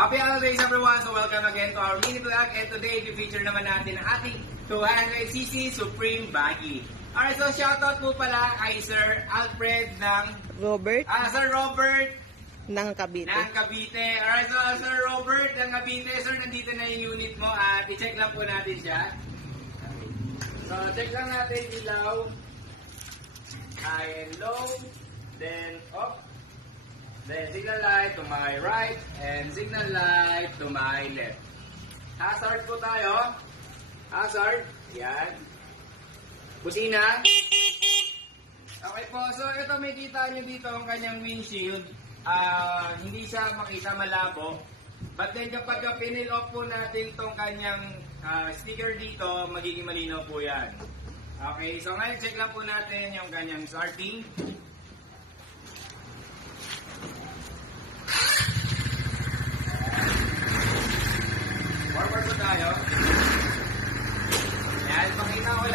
Happy holidays everyone! So welcome again to our mini vlog, and today i-feature naman natin ang ating 200cc Supreme Baggy. Alright, so shoutout po pala kay Sir Alfred ng Robert Sir Robert ng Cavite. ng Cavite. Alright, so Sir Robert ng Cavite, Sir, nandito na yung unit mo at i-check lang po natin siya. So check lang natin ilaw, high and low, then up. Then signal light to my right and signal light to my left. Hazard po tayo. Hazard. Yan. Busina. Okay po. So ito may kita nyo dito ang kanyang windshield. Hindi siya makita malabo. But then kapag pinil off po natin itong kanyang sticker dito, magiging malinaw po yan. Okay. So ngayon check lang po natin yung kanyang starting. Forward po tayo. Ayan, pakita ko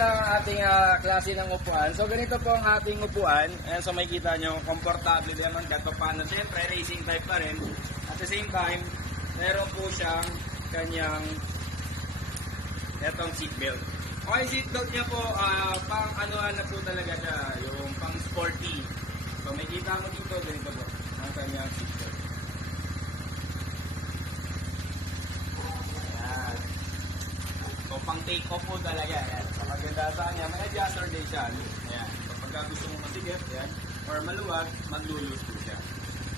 lang ang ating klase ng upuan. So ganito po ang ating upuan. Ayan, so may kita nyo, komportable din naman kahit paano. Siyempre, racing type pa rin. At the same time, meron po siyang kanyang etong seatbelt. Okay, seatbelt niya po, pang anuhan na po talaga siya, yung pang sporty. So may kita mo dito, ganito po, ang kanyang seatbelt. So, pang take off po talaga. Ayan. Sa kagandasan niya, may adjuster din siya. Ayan. Kapag gusto mo masigit, ayan, or maluwag, maglulus po siya.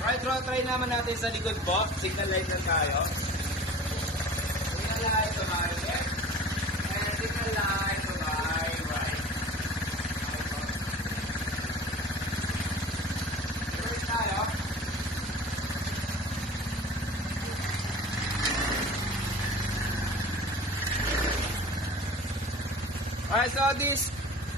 Alright, try naman natin sa likod po. Signal light na tayo. Signal light to my left. And signal light to my right. Reverse tayo. Alright, so this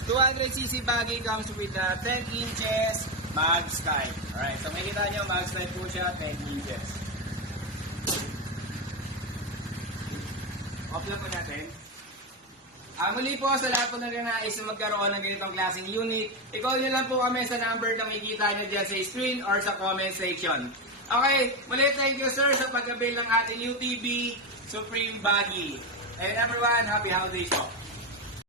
200cc baggy comes with 10 inches mag style. Alright, so makikita nyo, mag style po siya, 10 inches. Off lang po natin. Muli po sa lahat po na nais na magkaroon ng ganitong klaseng unit, i-call nyo lang po kami sa number na makikita nyo dyan sa screen or sa comment section. Okay, muli thank you sir sa pag-avail ng ating UTV Supreme Baggy. And everyone, happy holidays po.